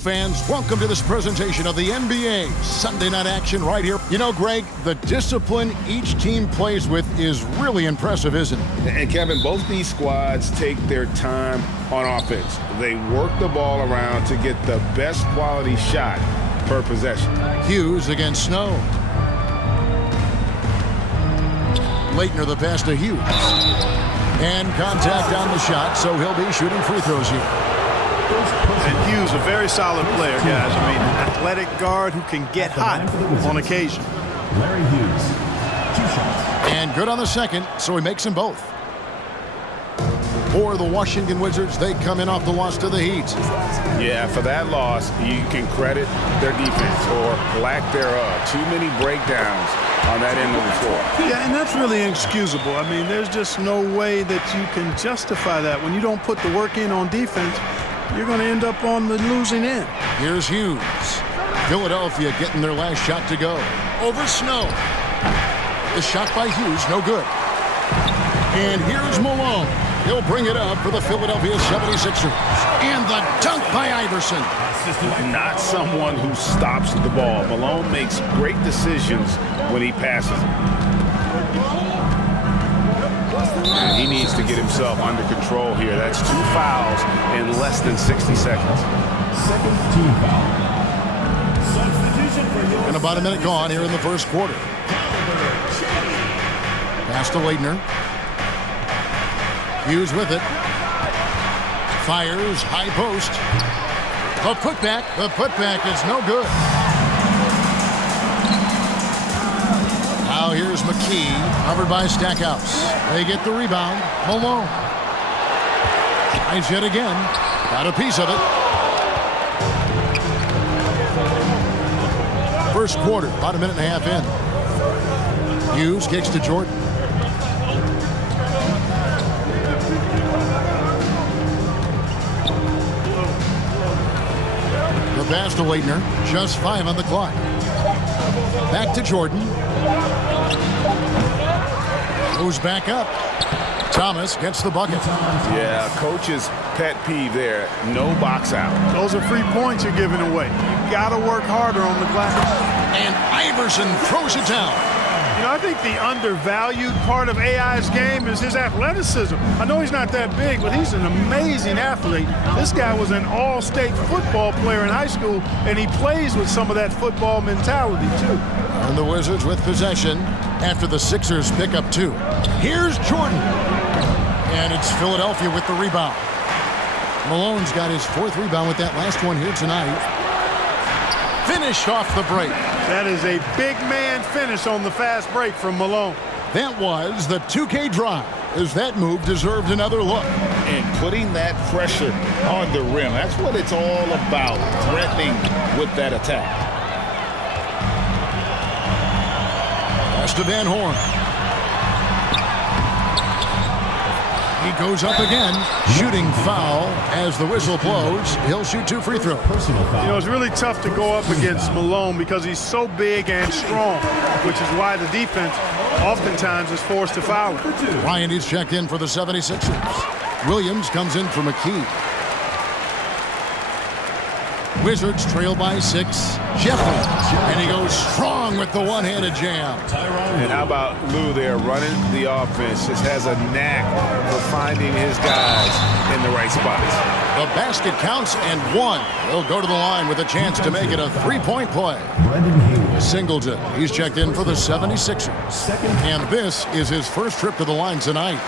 Fans, welcome to this presentation of the NBA Sunday night action right here. You know, Greg, the discipline each team plays with is really impressive, isn't it? And Kevin, both these squads take their time on offense. They work the ball around to get the best quality shot per possession. Hughes against Snow. Leitner the pass to Hughes. And contact on the shot, so he'll be shooting free throws here. And Hughes, a very solid player, guys. I mean, an athletic guard who can get hot on occasion. Larry Hughes, 2 shots. And good on the second, so he makes them both. For the Washington Wizards, they come in off the loss to the Heat. Yeah, for that loss, you can credit their defense or lack thereof. Too many breakdowns on that end of the floor. Yeah, and that's really inexcusable. I mean, there's just no way that you can justify that. When you don't put the work in on defense, you're going to end up on the losing end. Here's Hughes. Philadelphia getting their last shot to go. Over Snow. The shot by Hughes, no good. And here's Malone. He'll bring it up for the Philadelphia 76ers. And the dunk by Iverson. Not someone who stops the ball. Malone makes great decisions when he passes it. And he needs to get himself under control here. That's 2 fouls in less than 60 seconds. Second team foul. Substitution for And about a minute gone here in the first quarter. Pass to Leitner. Hughes with it. Fires, high post. The putback is no good. Now here's McKee, covered by Stackhouse. They get the rebound. Malone. Tries yet again. Got a piece of it. First quarter, about a minute and a half in. Hughes kicks to Jordan. The pass to Leitner. Just 5 on the clock. Back to Jordan. Goes back up. Thomas gets the bucket. Yeah, coach's pet peeve there. No box out. Those are free points you're giving away. You got to work harder on the glass. And Iverson throws it down. You know, I think the undervalued part of AI's game is his athleticism. I know he's not that big, but he's an amazing athlete. This guy was an all-state football player in high school, and he plays with some of that football mentality, too. And the Wizards with possession after the Sixers pick up 2. Here's Jordan. And it's Philadelphia with the rebound. Malone's got his 4th rebound with that last one here tonight. Finished off the break. That is a big man finish on the fast break from Malone. That was the 2K drive, as that move deserved another look. And putting that pressure on the rim. That's what it's all about, threatening with that attack. Pass to Van Horn. He goes up again. Shooting foul as the whistle blows. He'll shoot 2 free throws. personal foul. You know, it's really tough to go up against Malone because he's so big and strong, which is why the defense oftentimes is forced to foul him. Ryan is checked in for the 76ers. Williams comes in for McKee. Wizards trail by 6. Jeffries. And he goes strong with the one-handed jam. And how about Lou there running the offense? Just has a knack for finding his guys in the right spots. The basket counts and 1. He'll go to the line with a chance to make it a 3-point play. Brendan Haywood. Singleton. He's checked in for the 76ers. Second. And this is his first trip to the line tonight.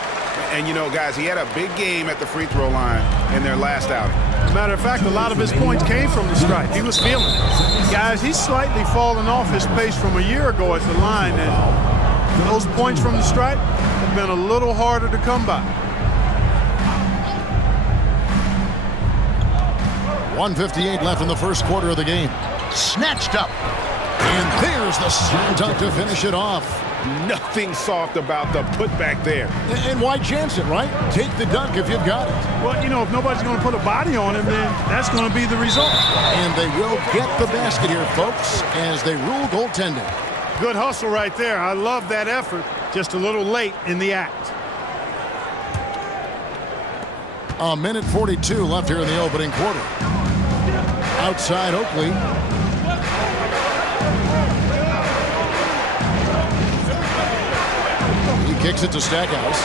And, you know, guys, he had a big game at the free throw line in their last outing. Matter of fact, a lot of his points came from the stripe. He was feeling it. Guys, he's slightly fallen off his pace from a year ago at the line, and those points from the stripe have been a little harder to come by. 1:58 left in the first quarter of the game. Snatched up. And there's the slam dunk to finish it off. Nothing soft about the putback there. And why chance it, right? Take the dunk if you've got it. Well, you know, if nobody's going to put a body on him, then that's going to be the result. And they will get the basket here, folks, as they rule goaltending. Good hustle right there. I love that effort. Just a little late in the act. A minute 42 left here in the opening quarter. Outside Oakley. He kicks it to Stackhouse.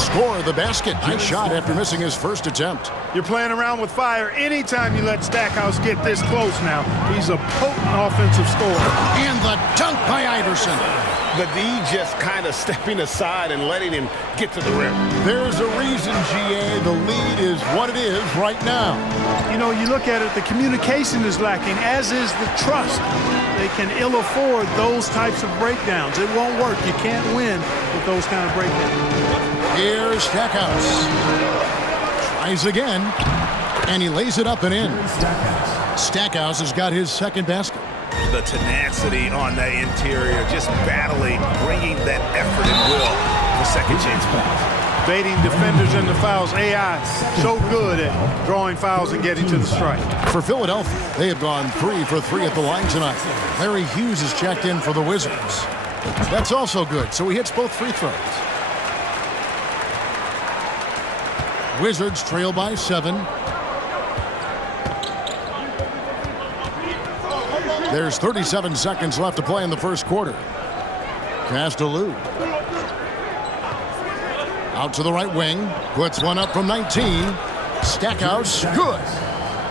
Score the basket. Nice shot after missing his first attempt. You're playing around with fire anytime you let Stackhouse get this close now. He's a potent offensive scorer. And the dunk by Iverson. The D just kind of stepping aside and letting him get to the rim. There's a reason, GA, the lead is what it is right now. You know, you look at it, the communication is lacking, as is the trust. They can ill afford those types of breakdowns. It won't work. You can't win with those kind of breakdowns. Here's Stackhouse. Tries again, and he lays it up and in. Stackhouse has got his second basket. The tenacity on the interior, just battling, bringing that effort and will for second chance points. Baiting defenders into fouls. AI so good at drawing fouls and getting to the strike. For Philadelphia, they have gone 3 for 3 at the line tonight. Larry Hughes has checked in for the Wizards. That's also good, so he hits both free throws. Wizards trail by 7. There's 37 seconds left to play in the first quarter. Pass to Lou. Out to the right wing. Puts one up from 19. Stackhouse, good.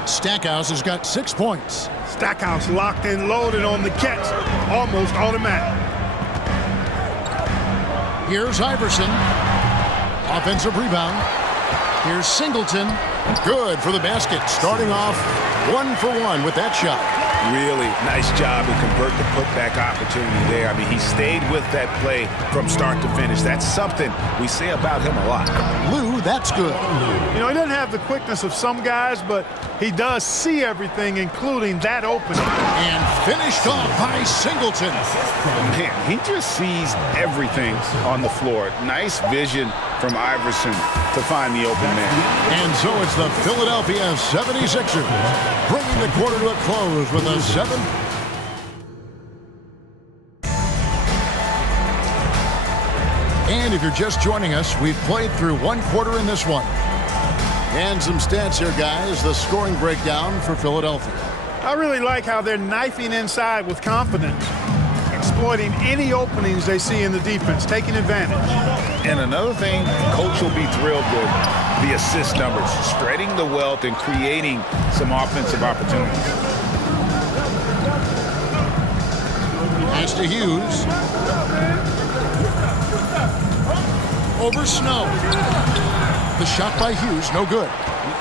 Stackhouse has got 6 points. Stackhouse locked and loaded on the catch. Almost automatic. Here's Iverson. Offensive rebound. Here's Singleton. Good for the basket. Starting off 1 for 1 with that shot. Really nice job to convert the putback opportunity there. I mean, he stayed with that play from start to finish. That's something we say about him a lot. Lou, that's good. You know, he doesn't have the quickness of some guys, but he does see everything, including that opening. And finished off by Singleton. Man, he just sees everything on the floor. Nice vision from Iverson to find the open man. And so it's the Philadelphia 76ers bringing the quarter to a close with a 7. And if you're just joining us, we've played through 1 quarter in this one. And some stats here, guys. The scoring breakdown for Philadelphia. I really like how they're knifing inside with confidence, exploiting any openings they see in the defense, taking advantage. And another thing, coach will be thrilled with the assist numbers, spreading the wealth and creating some offensive opportunities. Pass to Hughes. Over Snow. The shot by Hughes, no good.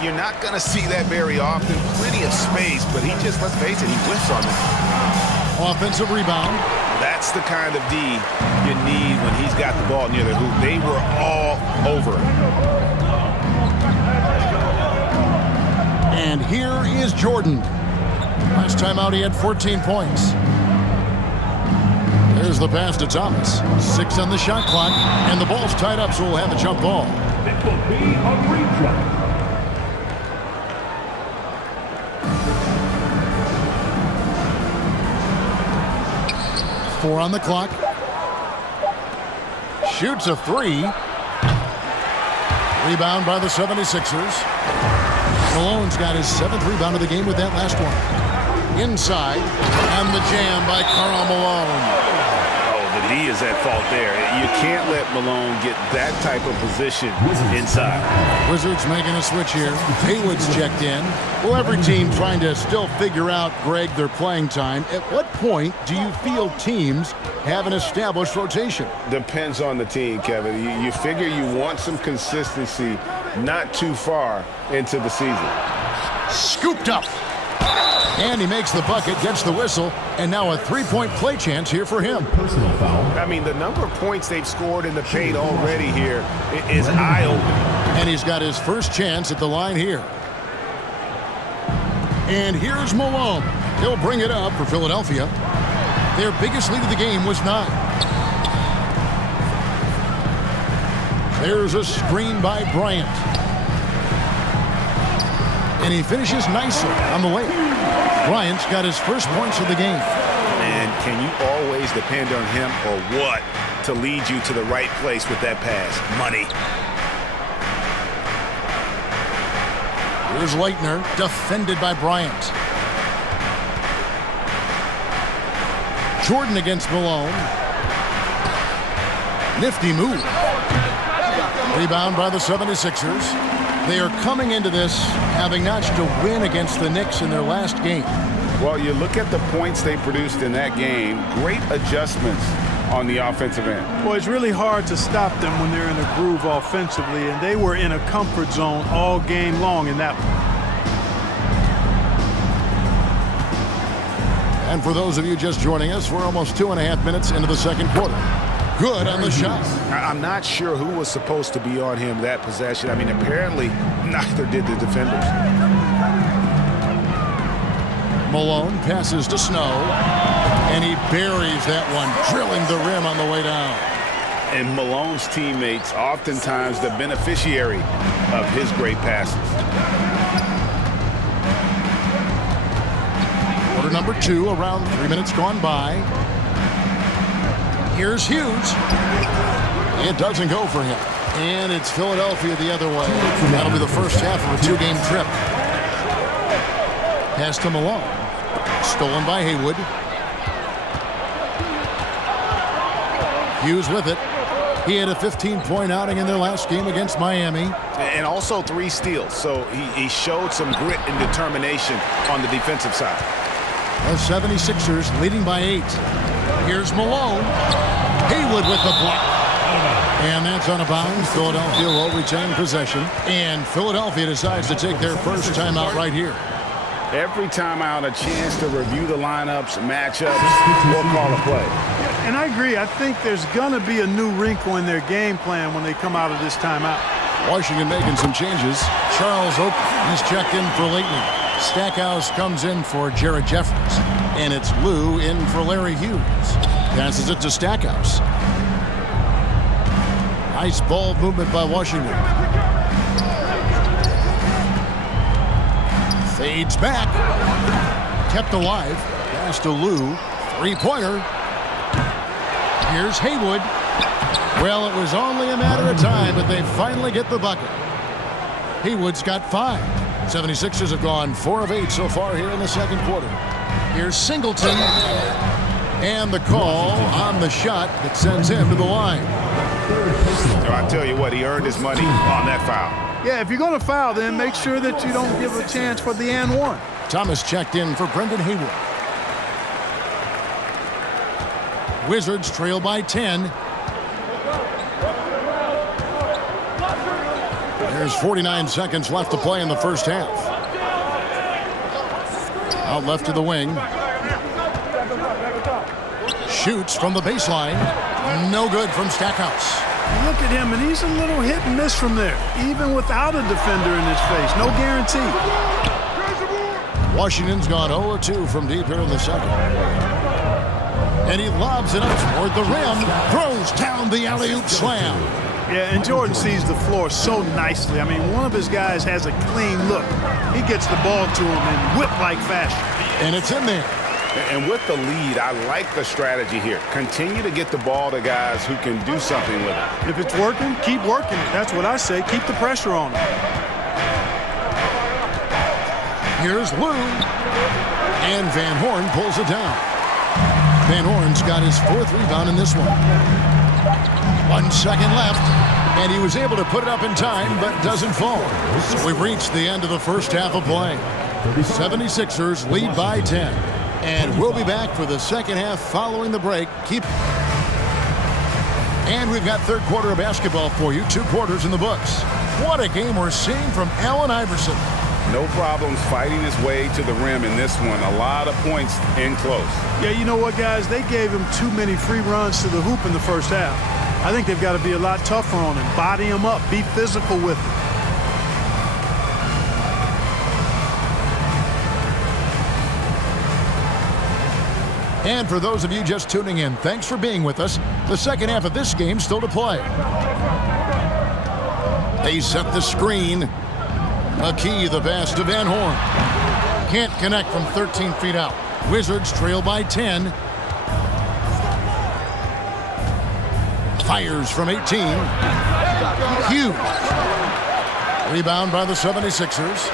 You're not going to see that very often. Plenty of space, but he just, let's face it, he whiffs on it. Offensive rebound. That's the kind of D you need when he's got the ball near the hoop. They were all over it. And here is Jordan. Last time out, he had 14 points. There's the pass to Thomas. 6 on the shot clock, and the ball's tied up, so we'll have a jump ball. It will be a replay. 4 on the clock. Shoots a 3. Rebound by the 76ers. Malone's got his 7th rebound of the game with that last one. Inside, and the jam by Karl Malone. Oh, the D is at fault there. You can't let Malone get that type of position inside. Wizards making a switch here. Haywood's checked in. Well, every team trying to still figure out, Greg, their playing time. At what point do you feel teams have an established rotation? Depends on the team, Kevin. You figure you want some consistency not too far into the season. Scooped up. And he makes the bucket, gets the whistle, and now a 3-point play chance here for him. Personal foul. I mean, the number of points they've scored in the paint already here is eye-opening. And he's got his first chance at the line here. And here's Malone. He'll bring it up for Philadelphia. Their biggest lead of the game was 9. There's a screen by Bryant. And he finishes nicely on the layup. Bryant's got his first points of the game. And can you always depend on him or what to lead you to the right place with that pass. Money. Here's Leitner, defended by Bryant. Jordan against Malone. Nifty move. Rebound by the 76ers. They are coming into this having notched a win against the Knicks in their last game. Well, you look at the points they produced in that game. Great adjustments on the offensive end. Well, it's really hard to stop them when they're in a groove offensively, and they were in a comfort zone all game long in that one. And for those of you just joining us, we're almost 2.5 minutes into the second quarter. Good on the shot. I'm not sure who was supposed to be on him that possession. I mean, apparently neither did the defenders. Malone passes to Snow, and he buries that one, drilling the rim on the way down. And Malone's teammates oftentimes the beneficiary of his great passes. Quarter number 2, around 3 minutes gone by. Here's Hughes. It doesn't go for him. And it's Philadelphia the other way. That'll be the first half of a 2-game trip. Pass to Malone. Stolen by Haywood. Hughes with it. He had a 15-point outing in their last game against Miami. And also 3 steals. So he showed some grit and determination on the defensive side. The 76ers leading by 8. Here's Malone. Haywood with the block. And that's on a bounce. Philadelphia will retain possession. And Philadelphia decides to take their first timeout right here. Every timeout, a chance to review the lineups, matchups, we'll call a play. And I agree. I think there's going to be a new wrinkle in their game plan when they come out of this timeout. Washington making some changes. Charles Oak is checked in for Leighton. Stackhouse comes in for Jared Jeffries. And it's Lou in for Larry Hughes. Passes it to Stackhouse. Nice ball movement by Washington. Fades back. Kept alive. Pass to Lou. 3-pointer. Here's Haywood. Well, it was only a matter of time, but they finally get the bucket. Haywood's got 5. 76ers have gone 4 of 8 so far here in the second quarter. Here's Singleton. And the call on the shot that sends him to the line. So I tell you what, he earned his money on that foul. Yeah, if you're going to foul, then make sure that you don't give a chance for the and one. Thomas checked in for Brendan Haywood. Wizards trail by 10. There's 49 seconds left to play in the first half. Out left to the wing. Shoots from the baseline. No good from Stackhouse. You look at him, and he's a little hit and miss from there, even without a defender in his face. No guarantee. Washington's gone 0-2 from deep here in the second. And he lobs it up toward the rim. Throws down the alley-oop slam. Yeah, and Jordan sees the floor so nicely. I mean, one of his guys has a clean look. He gets the ball to him in whip-like fashion. And it's in there. And with the lead, I like the strategy here. Continue to get the ball to guys who can do something with it. If it's working, keep working it. That's what I say. Keep the pressure on him. Here's Lou. And Van Horn pulls it down. Van Horn's got his 4th rebound in this one. 1 second left. And he was able to put it up in time, but doesn't fall. So we've reached the end of the first half of play. 76ers lead by 10. And we'll be back for the second half following the break. And we've got third quarter of basketball for you. 2 quarters in the books. What a game we're seeing from Allen Iverson. No problems fighting his way to the rim in this one. A lot of points in close. Yeah, you know what, guys? They gave him too many free runs to the hoop in the first half. I think they've got to be a lot tougher on him. Body him up. Be physical with him. And for those of you just tuning in, thanks for being with us. The second half of this game still to play. They set the screen. McKee, the pass to Van Horn. Can't connect from 13 feet out. Wizards trail by 10. Fires from 18. Hughes. Rebound by the 76ers.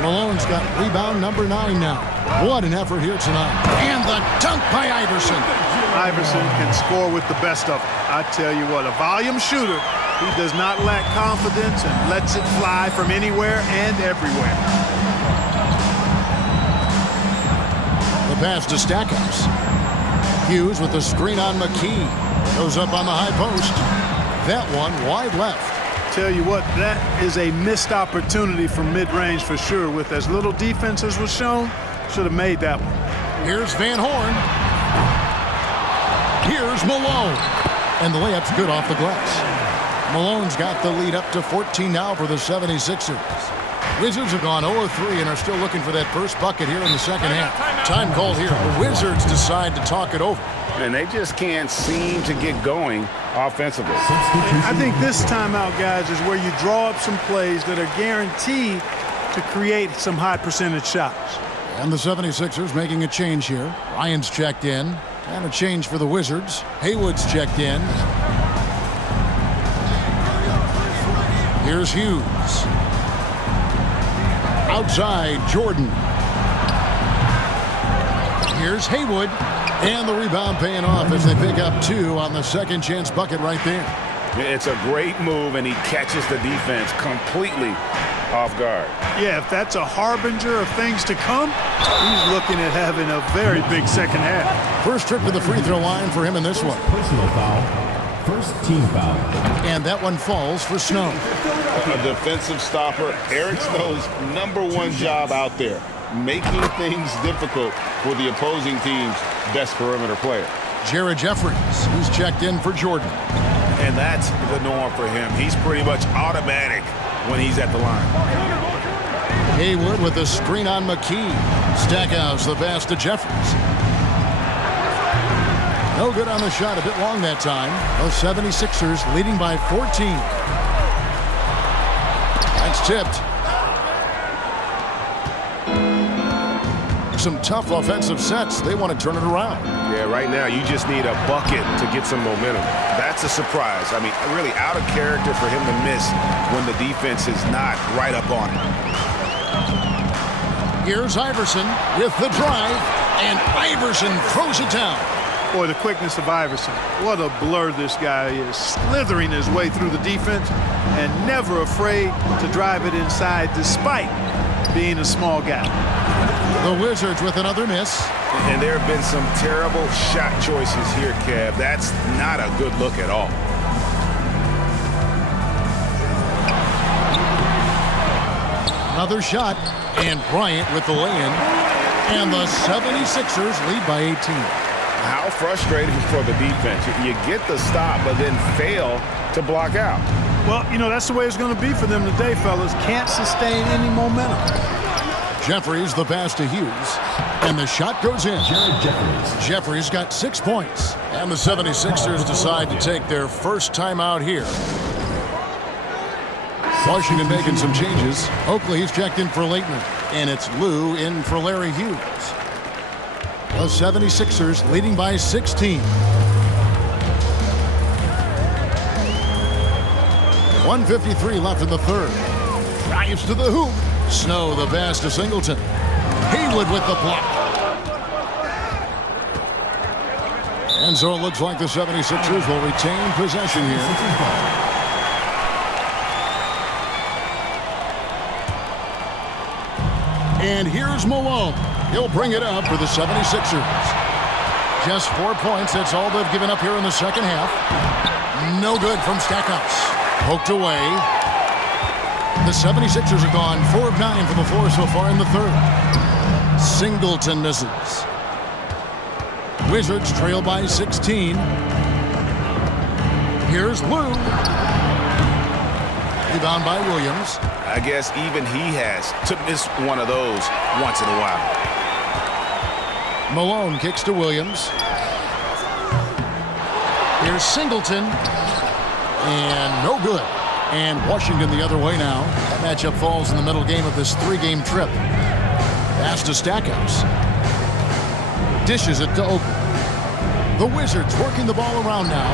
Malone's got rebound number 9 now. What an effort here tonight. And the dunk by Iverson. Iverson can score with the best of them. I tell you what, a volume shooter. He does not lack confidence and lets it fly from anywhere and everywhere. The pass to Stackhouse. Hughes with the screen on McKee. Goes up on the high post. That one wide left. Tell you what, that is a missed opportunity from mid-range for sure. With as little defense as was shown, should have made that one. Here's Van Horn. Here's Malone. And the layup's good off the glass. Malone's got the lead up to 14 now for the 76ers. Wizards have gone 0-3 and are still looking for that first bucket here in the second half. Time called here. The Wizards decide to talk it over. And they just can't seem to get going offensively. I think this timeout, guys, is where you draw up some plays that are guaranteed to create some high percentage shots. And the 76ers making a change here. Ryan's checked in. And a change for the Wizards. Haywood's checked in. Here's Hughes. Outside, Jordan. Here's Haywood. And the rebound paying off as they pick up 2 on the second chance bucket right there. It's a great move, and he catches the defense completely off guard. Yeah, if that's a harbinger of things to come, he's looking at having a very big second half. First trip to the free throw line for him in this one. Personal foul. First team foul. And that one falls for Snow. A defensive stopper. Eric Snow's #1 job out there, making things difficult for the opposing team's best perimeter player. Jared Jeffries, who's checked in for Jordan. And that's the norm for him. He's pretty much automatic when he's at the line. Haywood with the screen on McKee. Stackhouse the pass to Jeffries. No good on the shot, a bit long that time. The 76ers leading by 14. That's tipped. Some tough offensive sets. They want to turn it around. Yeah, right now you just need a bucket to get some momentum. That's a surprise. I mean, really out of character for him to miss when the defense is not right up on him. Here's Iverson with the drive, and Iverson throws it down. Boy, the quickness of Iverson. What a blur this guy is. Slithering his way through the defense and never afraid to drive it inside despite being a small guy. The Wizards with another miss. And there have been some terrible shot choices here, Kev. That's not a good look at all. Another shot, and Bryant with the lay-in. And the 76ers lead by 18. How frustrating for the defense. You get the stop, but then fail to block out. Well, you know, that's the way it's going to be for them today, fellas. Can't sustain any momentum. Jeffries the pass to Hughes. And the shot goes in. Jeffries got 6 points. And the 76ers decide to take their first timeout here. Washington making some changes. Oakley's checked in for Laettner. And it's Lou in for Larry Hughes. The 76ers leading by 16. 1:53 left in the third. Drives to the hoop. Snow the pass to Singleton. Haywood with the block. And so it looks like the 76ers will retain possession here. And here's Malone. He'll bring it up for the 76ers. Just 4 points. That's all they've given up here in the second half. No good from Stackhouse. Poked away. The 76ers have gone 4 of 9 from the floor so far in the third. Singleton misses. Wizards trail by 16. Here's Lou. Rebound by Williams. I guess even he has to miss one of those once in a while. Malone kicks to Williams. Here's Singleton. And no good. And Washington the other way now. That matchup falls in the middle game of this 3-game trip. Pass to Stackhouse. Dishes it to Oakley. The Wizards working the ball around now.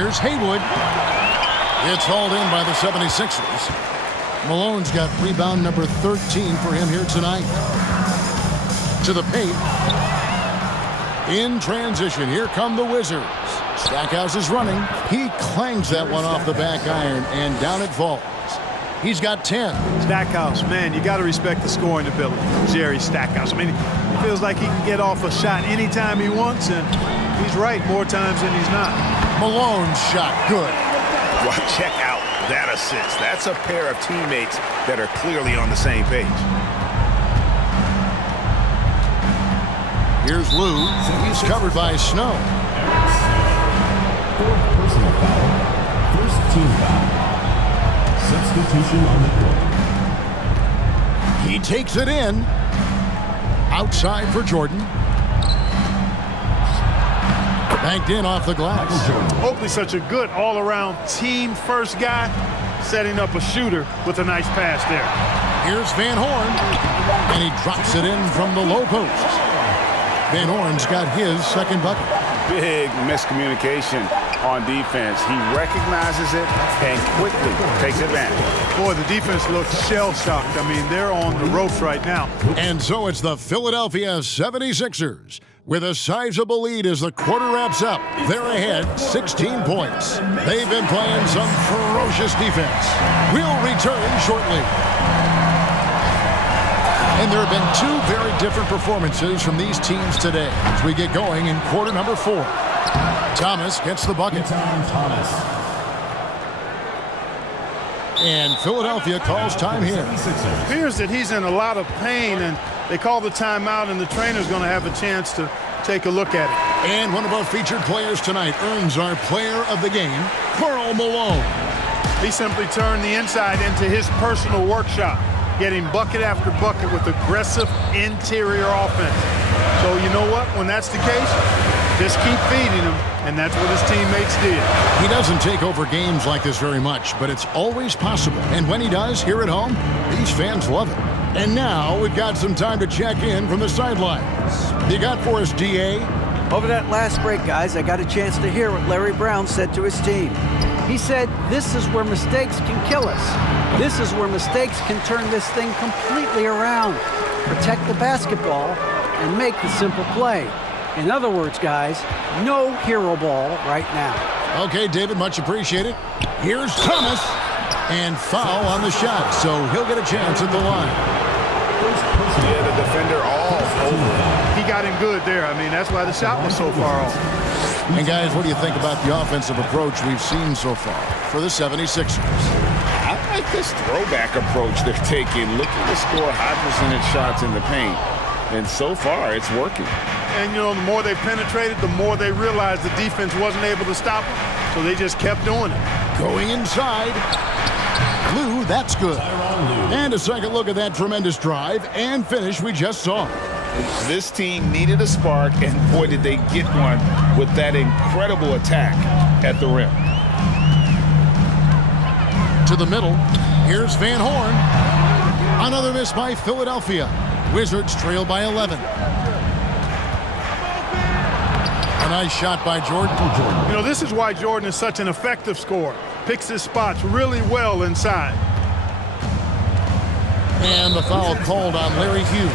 Here's Haywood. It's hauled in by the 76ers. Malone's got rebound number 13 for him here tonight. To the paint. In transition, here come the Wizards. Stackhouse is running. He clangs that one off the back iron, and down it falls. He's got 10. Stackhouse, man, you got to respect the scoring ability of Jerry Stackhouse. I mean, he feels like he can get off a shot anytime he wants, and he's right more times than he's not. Malone's shot, good. Well, check out that assist. That's a pair of teammates that are clearly on the same page. Here's Lou. He's covered by Snow. Fourth personal foul. First team foul. Substitution on the court. He takes it in. Outside for Jordan. Banked in off the glass. Oakley's such a good all-around team-first guy, setting up a shooter with a nice pass there. Here's Van Horn, and he drops it in from the low post. Van Horn's got his second bucket. Big miscommunication on defense. He recognizes it and quickly takes advantage. Boy, the defense looks shell-shocked. I mean, they're on the ropes right now. And so it's the Philadelphia 76ers with a sizable lead as the quarter wraps up. They're ahead 16 points. They've been playing some ferocious defense. We'll return shortly. And there have been two very different performances from these teams today as we get going in quarter number 4. Thomas gets the bucket. Thomas. And Philadelphia calls time here. It appears that he's in a lot of pain, and they call the timeout, and the trainer's going to have a chance to take a look at it. And one of our featured players tonight earns our player of the game, Karl Malone. He simply turned the inside into his personal workshop, getting bucket after bucket with aggressive interior offense. So you know what? When that's the case, just keep feeding him, and that's what his teammates did. He doesn't take over games like this very much, but it's always possible. And when he does, here at home, these fans love it. And now we've got some time to check in from the sidelines. You got for us, D.A.? Over that last break, guys, I got a chance to hear what Larry Brown said to his team. He said, this is where mistakes can kill us. This is where mistakes can turn this thing completely around. Protect the basketball and make the simple play. In other words, guys, no hero ball right now. Okay, David, much appreciated. Here's Thomas. And foul on the shot, so he'll get a chance at the line. Yeah, the defender all over. He got him good there. I mean, that's why the shot was so far off. And guys, what do you think about the offensive approach we've seen so far for the 76ers? I like this throwback approach they're taking, looking to score high percentage shots in the paint. And so far, it's working. And, you know, the more they penetrated, the more they realized the defense wasn't able to stop them. So they just kept doing it. Going inside. Lou, that's good. And a second look at that tremendous drive and finish we just saw. This team needed a spark, and boy, did they get one with that incredible attack at the rim. To the middle. Here's Van Horn. Another miss by Philadelphia. Wizards trail by 11. A nice shot by Jordan. You know, this is why Jordan is such an effective scorer. Picks his spots really well inside. And the foul called on Larry Hughes.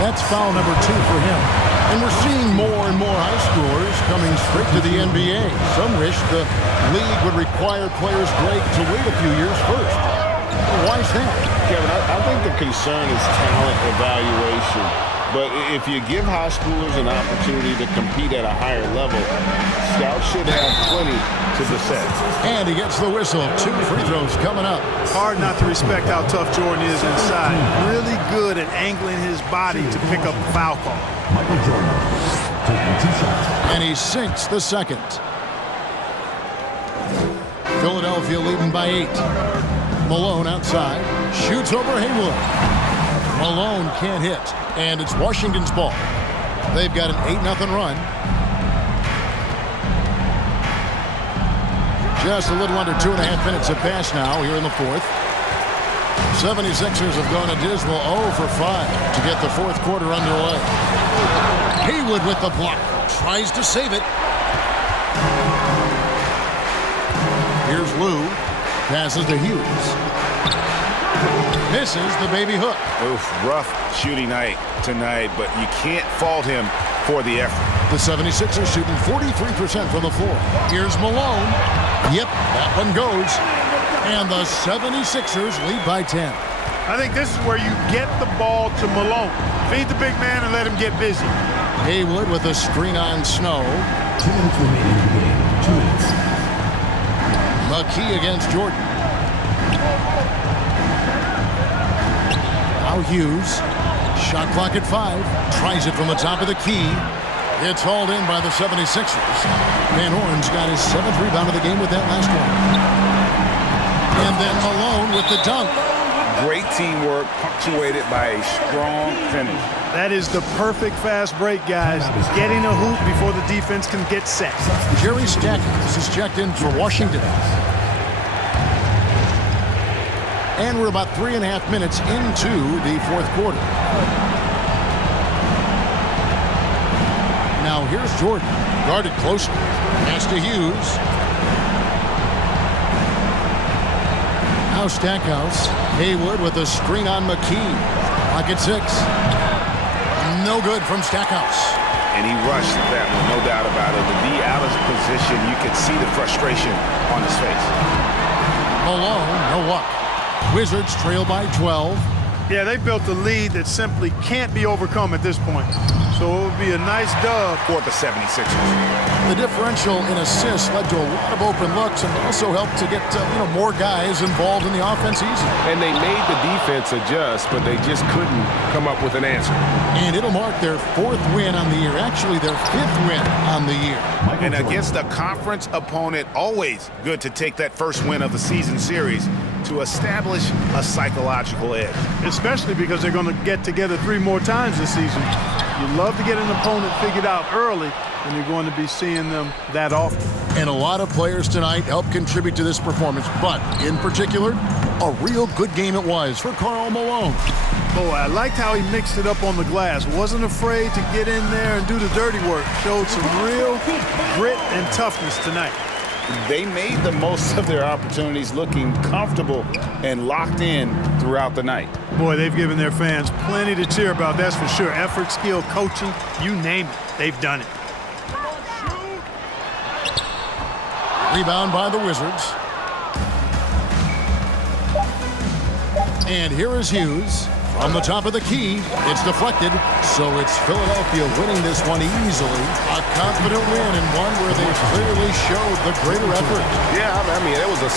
That's foul number 2 for him. And we're seeing more and more high schoolers coming straight to the NBA. Some wish the league would require players Greg to wait a few years first. Why is that? Kevin, I think the concern is talent evaluation. But if you give high schoolers an opportunity to compete at a higher level, scouts should have plenty to beset. And he gets the whistle. 2 free throws coming up. Hard not to respect how tough Jordan is inside. Really good at angling his body to pick up a foul call. Michael Jordan taking 2 shots. And he sinks the second. Philadelphia leading by 8. Malone outside. Shoots over Haywood. Malone can't hit. And it's Washington's ball. They've got an 8-0 run. Just a little under 2.5 minutes have passed now here in the fourth. 76ers have gone a dismal 0 for 5 to get the fourth quarter underway. Haywood with the block. Tries to save it. Here's Lou. Passes to Hughes. Misses the baby hook. Oof, rough shooting night tonight, but you can't fault him for the effort. The 76ers shooting 43% from the floor. Here's Malone. Yep, that one goes. And the 76ers lead by 10. I think this is where you get the ball to Malone. Feed the big man and let him get busy. Haywood with a screen on Snow. 2 minutes remaining in the game. 2 minutes. McKee against Jordan. Now Hughes. Shot clock at 5. Tries it from the top of the key. It's hauled in by the 76ers. Van Horn's got his 7th rebound of the game with that last one. And then Malone with the dunk. Great teamwork, punctuated by a strong finish. That is the perfect fast break, guys. Getting a hoop before the defense can get set. Jerry Stackhouse is checked in for Washington. And we're about 3.5 minutes into the fourth quarter. Now here's Jordan, guarded closely. Pass to Hughes. Now Stackhouse. Haywood with a screen on McKee. Clock at 6. No good from Stackhouse. And he rushed that one, no doubt about it. To be out of position, you can see the frustration on his face. Malone, no luck. Wizards trail by 12. Yeah, they built a lead that simply can't be overcome at this point. So it would be a nice dub For the 76ers. The differential in assists led to a lot of open looks and also helped to get more guys involved in the offense easily. And they made the defense adjust, but they just couldn't come up with an answer. And it'll mark their 4th win on the year, actually their 5th win on the year. And against a conference opponent, always good to take that first win of the season series to establish a psychological edge. especially because they're going to get together 3 more times this season. You love to get an opponent figured out early, and you're going to be seeing them that often. And a lot of players tonight helped contribute to this performance, but in particular, a real good game it was for Karl Malone. Boy, I liked how he mixed it up on the glass. Wasn't afraid to get in there and do the dirty work. Showed some real grit and toughness tonight. They made the most of their opportunities, looking comfortable and locked in throughout the night. Boy, they've given their fans plenty to cheer about, that's for sure. Effort, skill, coaching, you name it, they've done it. Rebound by the Wizards. And here is Hughes. From the top of the key, it's deflected, so it's Philadelphia winning this one easily. A confident win and one where they clearly showed the greater effort. Yeah, I mean, it was a